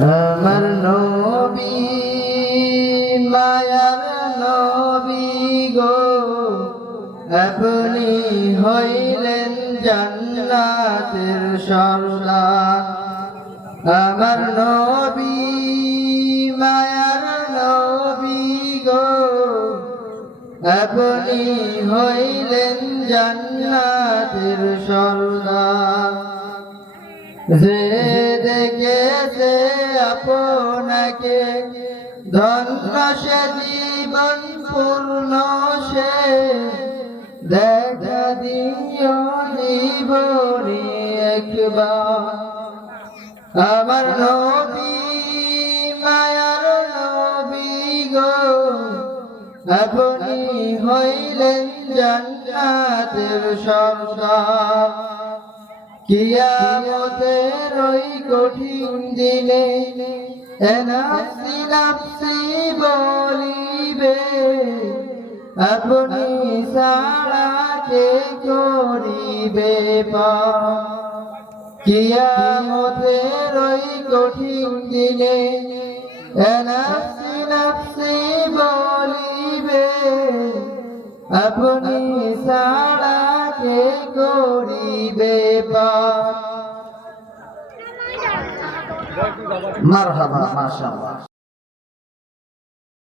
আমার নবী, মায়ার নবী গো। আপনি হইলেন জান্নাতের সর্দার। আমার নবী, মায়ার নবী গো। আপনি হইলেন জান্নাতের সর্দার। যে দেখেছে ধন্য সে জীবন পূর্ণ সে। দেখা দিও জীবনে একবার। আমার নবী, মায়ার নবী গো, আপনি হইলেন জান্নাতের সর্দার। কিয়ামতের ওই কঠিন দিনে এনাফসি নাফসি বলিবে, আপনি সারা কে করিবে কিয়ামতের ওই কঠিন দিনে এনাফসি নাফসি বলিবে, আপনি সারা পা মারহাবা মাশাআল্লাহ।